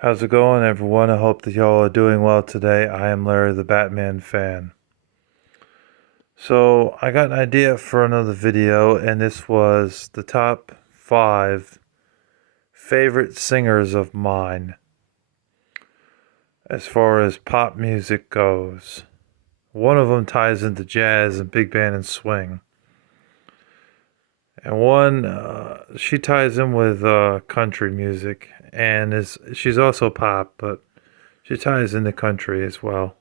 How's it going, everyone? I hope that y'all are doing well today. I am Larry the Batman fan. So, I got an idea for another video, and this was the top 5 favorite singers of mine as far as pop music goes. One of them ties into jazz and big band and swing. And one, she ties in with country music, and she's also pop, but she ties into country as well.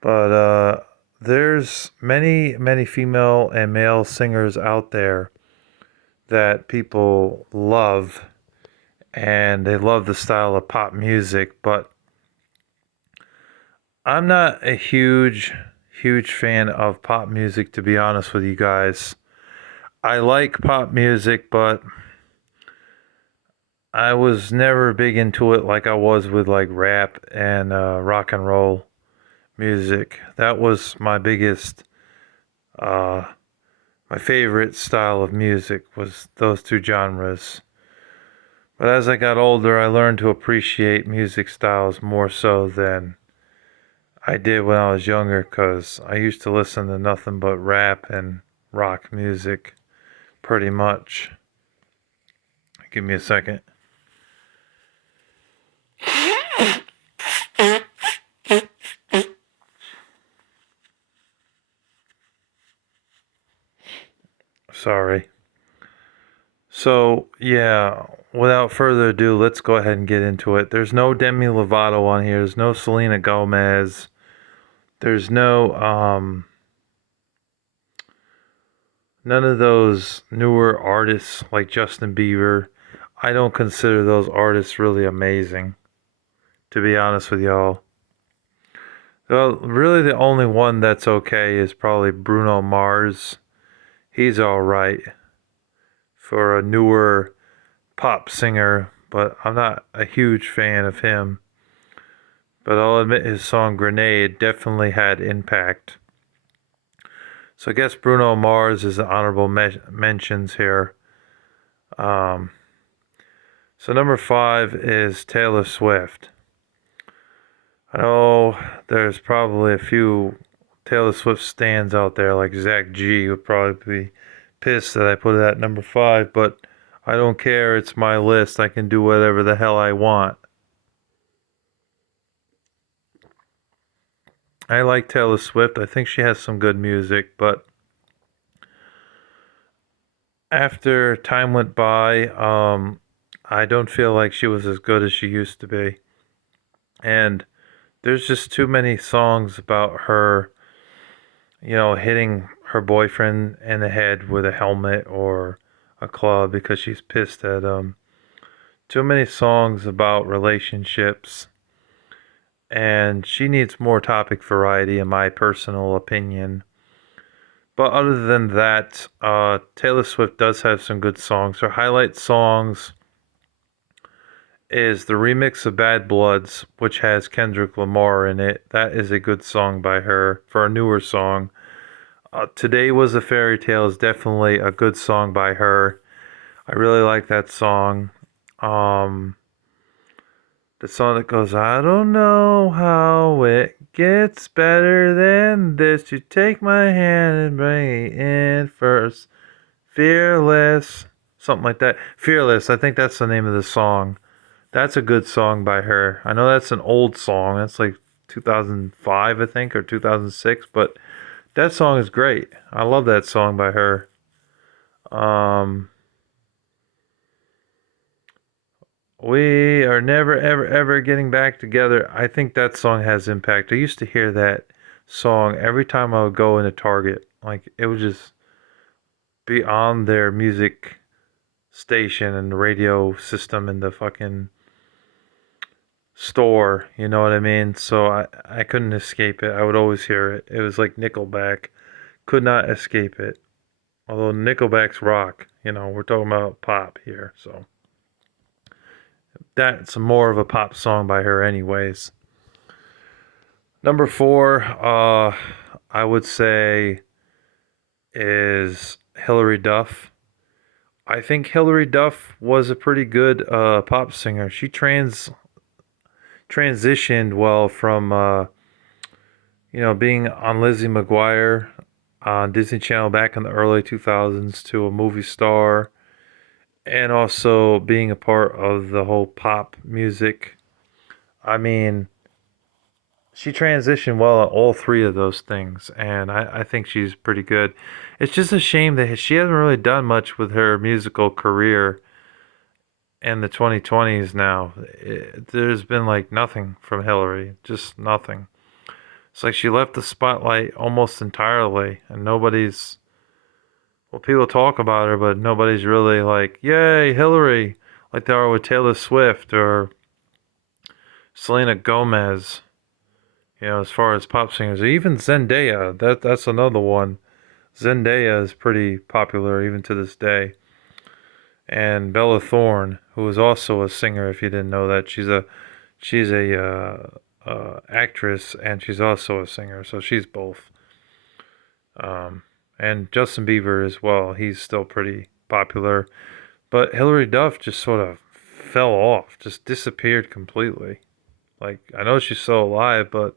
But there's many female and male singers out there that people love, and they love the style of pop music. But I'm not a huge fan of pop music, to be honest with you guys. I like pop music, but I was never big into it like I was with like rap and rock and roll music. That was uh, my favorite style of music was those two genres. But as I got older, I learned to appreciate music styles more so than I did when I was younger because I used to listen to nothing but rap and rock music pretty much. Give me a second. Sorry. So, yeah, without further ado, let's go ahead and get into it. There's no Demi Lovato on here. There's no Selena Gomez. There's no none of those newer artists like Justin Bieber. I don't consider those artists really amazing, to be honest with y'all. Well, really, the only one that's okay is probably Bruno Mars. He's alright for a newer pop singer, but I'm not a huge fan of him. But I'll admit his song Grenade definitely had impact. So I guess Bruno Mars is the honorable mentions here. Um, so number 5 is Taylor Swift. I know there's probably a few Taylor Swift stands out there, like Zach G would probably be pissed that I put it at number 5, but I don't care. It's my list. I can do whatever the hell I want. I like Taylor Swift. I think she has some good music, but after time went by, I don't feel like she was as good as she used to be. And there's just too many songs about her, hitting her boyfriend in the head with a helmet or a club because she's pissed at him. Too many songs about relationships. And she needs more topic variety, in my personal opinion. But other than that, Taylor Swift does have some good songs. Her highlight songs is the remix of Bad Bloods, which has Kendrick Lamar in it. That is a good song by her for a newer song. Today Was a Fairy Tale is definitely a good song by her. I really like that song. Um, the song that goes, I don't know how it gets better than this. You take my hand and bring it in first. Fearless. Something like that. Fearless. I think that's the name of the song. That's a good song by her. I know that's an old song. That's like 2005, I think, or 2006, but that song is great. I love that song by her. Um, we are never, ever getting back together. I think that song has impact. I used to hear that song every time I would go into Target. Like, it would just be on their music station and the radio system in the fucking store, you know what I mean? So I couldn't escape it. I would always hear it. It was like Nickelback. Could not escape it. Although Nickelback's rock, we're talking about pop here. So that's more of a pop song by her anyways. Number 4, I would say is Hilary Duff. I think Hilary Duff was a pretty good pop singer. She transitioned well from being on Lizzie McGuire on Disney Channel back in the early 2000s to a movie star, and also being a part of the whole pop music. I mean, she transitioned well at all three of those things, and I think she's pretty good. It's just a shame that she hasn't really done much with her musical career in the 2020s now. There's been like nothing from Hillary, just nothing. It's like she left the spotlight almost entirely, and nobody's. Well, people talk about her, but nobody's really like, "Yay, Hillary!" Like they are with Taylor Swift or Selena Gomez. As far as pop singers, or even Zendaya. That's another one. Zendaya is pretty popular even to this day. And Bella Thorne, who is also a singer, if you didn't know that, she's a actress and she's also a singer, so she's both. Um, and Justin Bieber as well. He's still pretty popular, but Hilary Duff just sort of fell off, just disappeared completely. Like I know she's still alive, but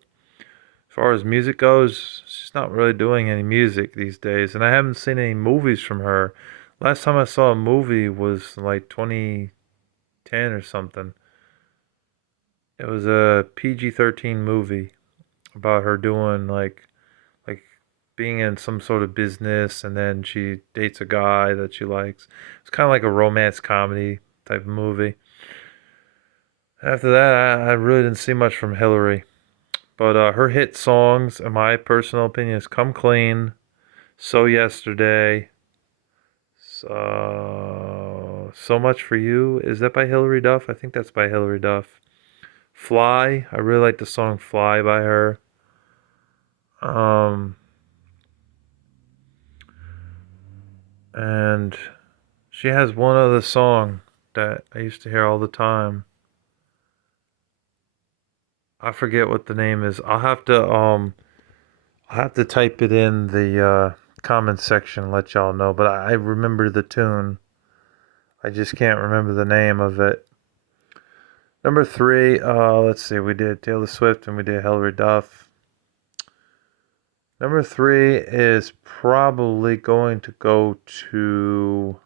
as far as music goes, she's not really doing any music these days, and I haven't seen any movies from her. Last time I saw a movie was like 2010 or something. It was a PG-13 movie about her doing like being in some sort of business, and then she dates a guy that she likes. It's kind of like a romance comedy type of movie. After that, I really didn't see much from Hillary. But her hit songs, in my personal opinion, is "Come Clean," "So Yesterday," "So Much for You." Is that by Hillary Duff? I think that's by Hillary Duff. "Fly." I really like the song "Fly" by her. Um, and she has one other song that I used to hear all the time. I forget what the name is. I'll have to type it in the comment section and let y'all know. But I remember the tune. I just can't remember the name of it. Number three, let's see, we did Taylor Swift and we did Hilary Duff. Number three is probably going to go to.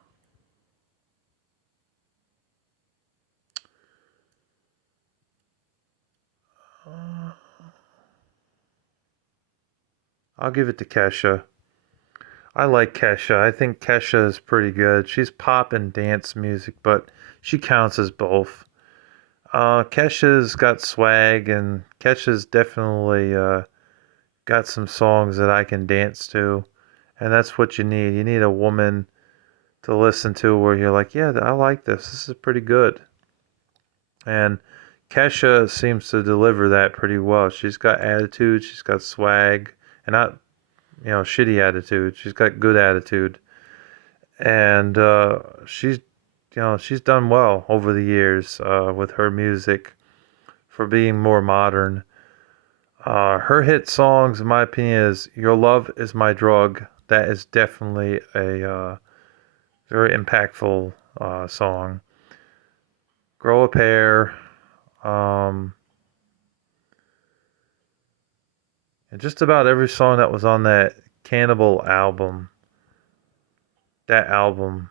I'll give it to Kesha. I like Kesha. I think Kesha is pretty good. She's pop and dance music, but she counts as both. Kesha's got swag, and Kesha's definitely got some songs that I can dance to, and that's what you need. You need a woman to listen to where you're like, yeah, I like this. This is pretty good. And Kesha seems to deliver that pretty well. She's got attitude, she's got swag, and not shitty attitude. She's got good attitude, and she's done well over the years with her music for being more modern. Her hit songs, in my opinion, is "Your Love Is My Drug." That is definitely a very impactful song. "Grow a Pair," um, and just about every song that was on that Cannibal album. That album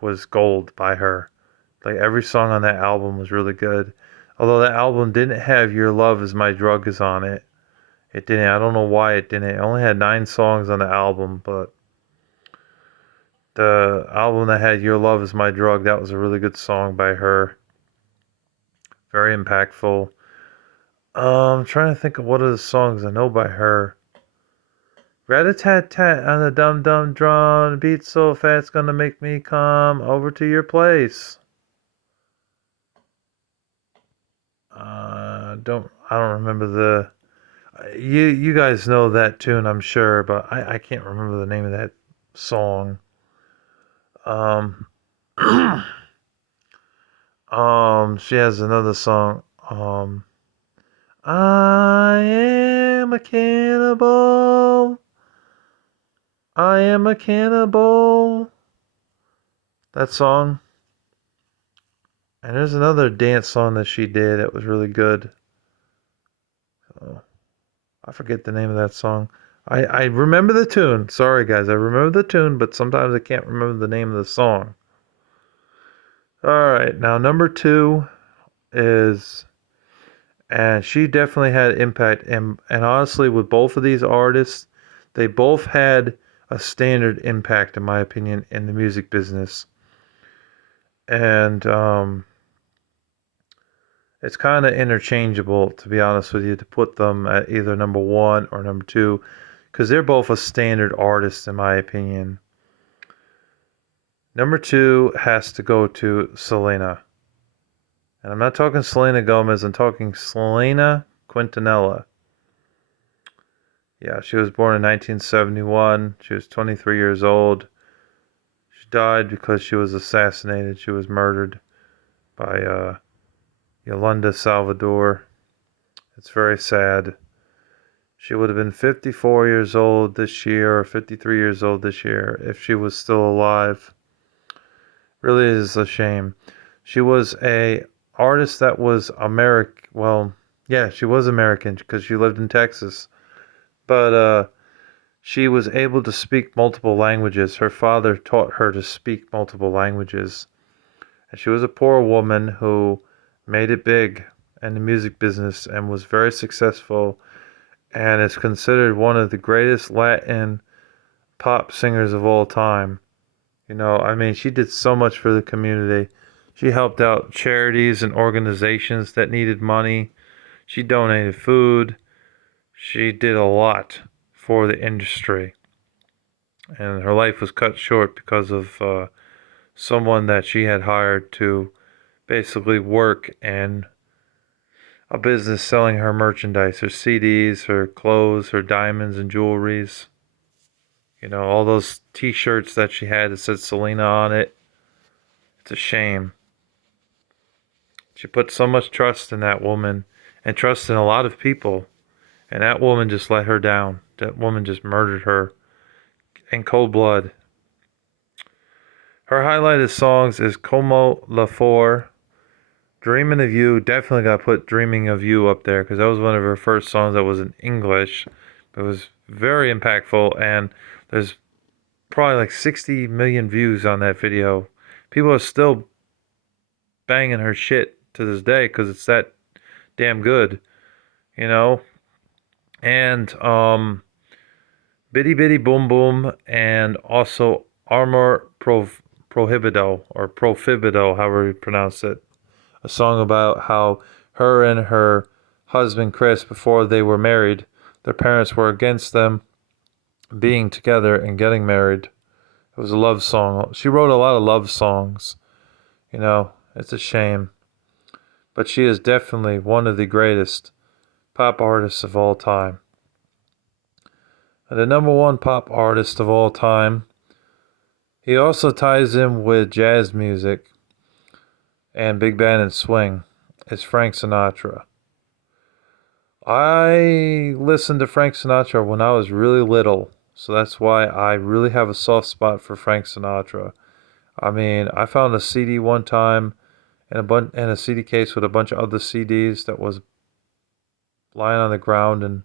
was gold by her. Like every song on that album was really good. Although that album didn't have "Your Love Is My Drug" is on it. It didn't. I don't know why it didn't. It only had 9 songs on the album, but the album that had "Your Love Is My Drug," that was a really good song by her. Very impactful. I'm trying to think of what are the songs I know by her. Rat-a-tat-tat on the dum-dum drum, beat so fast it's gonna make me come over to your place. I don't remember the. You guys know that tune, I'm sure, but I can't remember the name of that song. Um, she has another song. I am a cannibal. I am a cannibal. That song. And there's another dance song that she did that was really good. Oh, I forget the name of that song. I remember the tune. Sorry, guys. I remember the tune, but sometimes I can't remember the name of the song. All right. Now, number two is, and she definitely had impact. And honestly, with both of these artists, they both had a standard impact, in my opinion, in the music business. And it's kind of interchangeable, to be honest with you, to put them at either number one or number two, because they're both a standard artist, in my opinion. Number two has to go to Selena. And I'm not talking Selena Gomez, I'm talking Selena Quintanilla. Yeah, she was born in 1971. She was 23 years old. She died because she was assassinated. She was murdered by Yolanda Salvador. It's very sad. She would have been 54 years old this year, or 53 years old this year, if she was still alive. Really is a shame. She was a artist that was American. Well, yeah, she was American because she lived in Texas. But she was able to speak multiple languages. Her father taught her to speak multiple languages. And she was a poor woman who made it big in the music business and was very successful and is considered one of the greatest Latin pop singers of all time. You know, I mean, she did so much for the community. She helped out charities and organizations that needed money. She donated food. She did a lot for the industry. And her life was cut short because of someone that she had hired to basically work in a business selling her merchandise, her CDs, her clothes, her diamonds and jewelries. You know, all those t-shirts that she had that said Selena on it. It's a shame. She put so much trust in that woman and trust in a lot of people. And that woman just let her down. That woman just murdered her in cold blood. Her highlighted songs is Como La Flor. Dreaming of You, definitely got to put Dreaming of You up there because that was one of her first songs that was in English. It was very impactful, and there's probably like 60 million views on that video. People are still banging her shit to this day because it's that damn good, you know. And Bitty Bitty Boom Boom, and also Prohibido, or Profibido, however you pronounce it. A song about how her and her husband Chris, before they were married, their parents were against them being together and getting married. It was a love song. She wrote a lot of love songs. You know, it's a shame. But she is definitely one of the greatest pop artists of all time. And the number one pop artist of all time, he also ties in with jazz music and big band and swing, is Frank Sinatra. I listened to Frank Sinatra when I was really little, so that's why I really have a soft spot for Frank Sinatra. I mean, I found a CD one time in a CD case with a bunch of other CDs that was lying on the ground, and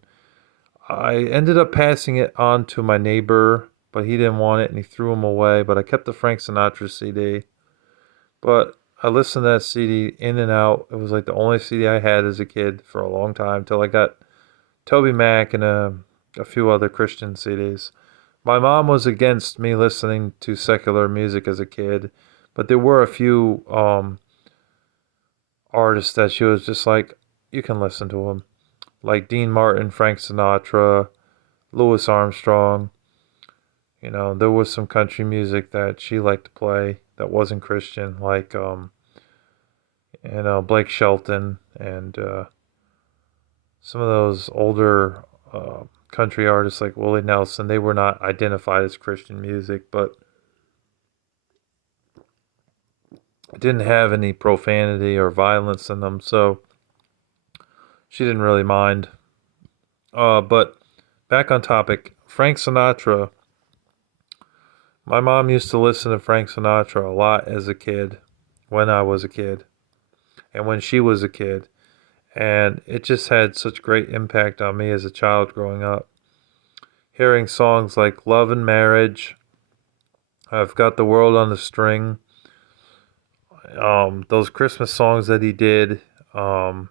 I ended up passing it on to my neighbor, but he didn't want it and he threw them away. But I kept the Frank Sinatra CD. But I listened to that CD in and out. It was like the only CD I had as a kid for a long time till I got Toby Mac and a few other Christian CDs. My mom was against me listening to secular music as a kid, but there were a few artists that she was just like, you can listen to them. Like Dean Martin, Frank Sinatra, Louis Armstrong. You know, there was some country music that she liked to play that wasn't Christian, like Blake Shelton and some of those older country artists like Willie Nelson. They were not identified as Christian music, but it didn't have any profanity or violence in them, so she didn't really mind. But back on topic, Frank Sinatra My mom used to listen to Frank Sinatra a lot as a kid, when I was a kid, and when she was a kid. And it just had such great impact on me as a child growing up. Hearing songs like Love and Marriage, I've Got the World on the String, those Christmas songs that he did um,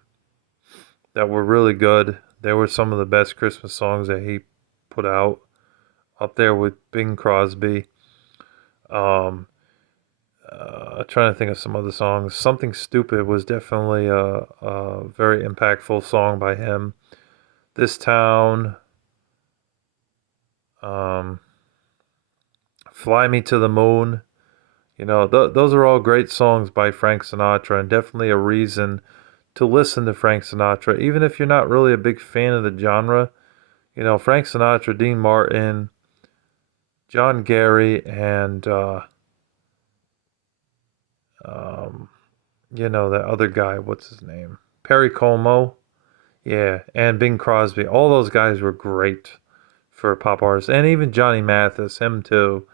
that were really good. They were some of the best Christmas songs that he put out, up there with Bing Crosby. Um, Trying to think of some other songs. Something Stupid was definitely a very impactful song by him. This Town, um, Fly Me to the Moon. Those are all great songs by Frank Sinatra, and definitely a reason to listen to Frank Sinatra, even if you're not really a big fan of the genre. Frank Sinatra, Dean Martin, John Gary, and um, that other guy. What's his name? Perry Como. Yeah, and Bing Crosby. All those guys were great for pop artists, and even Johnny Mathis, him too.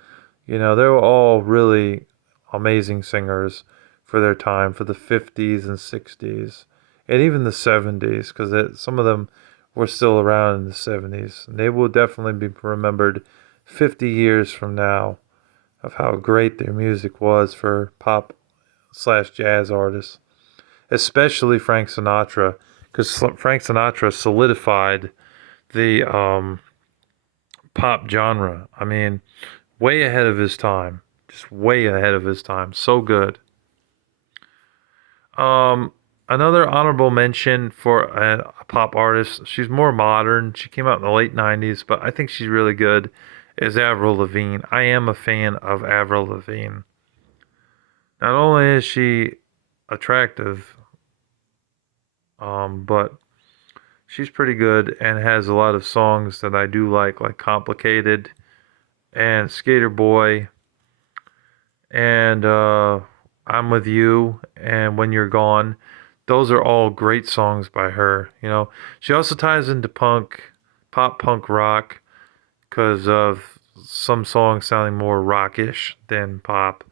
They were all really amazing singers for their time, for the 50s and 60s, and even the 70s, because some of them were still around in the 70s. And they will definitely be remembered 50 years from now of how great their music was for pop slash jazz artists, especially Frank Sinatra, because Frank Sinatra solidified the pop genre. I mean, way ahead of his time. Just way ahead of his time. So good. Another honorable mention for a pop artist. She's more modern. She came out in the late 90s, but I think she's really good, is Avril Lavigne. I am a fan of Avril Lavigne. Not only is she attractive, but she's pretty good and has a lot of songs that I do like Complicated and Skater Boy and I'm With You and When You're Gone. Those are all great songs by her. She also ties into pop punk rock, because of some songs sounding more rockish than pop,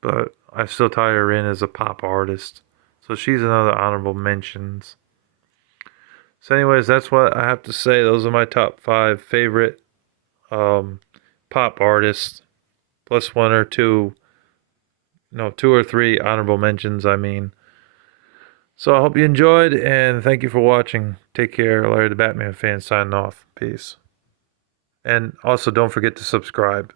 but I still tie her in as a pop artist. So she's another honorable mentions. So, anyways, that's what I have to say. Those are my top 5 favorite um, pop artists, plus one or two, no, 2 or 3 honorable mentions, I mean. So I hope you enjoyed, and thank you for watching. Take care. Larry the Batman fan signing off. Peace. And also don't forget to subscribe.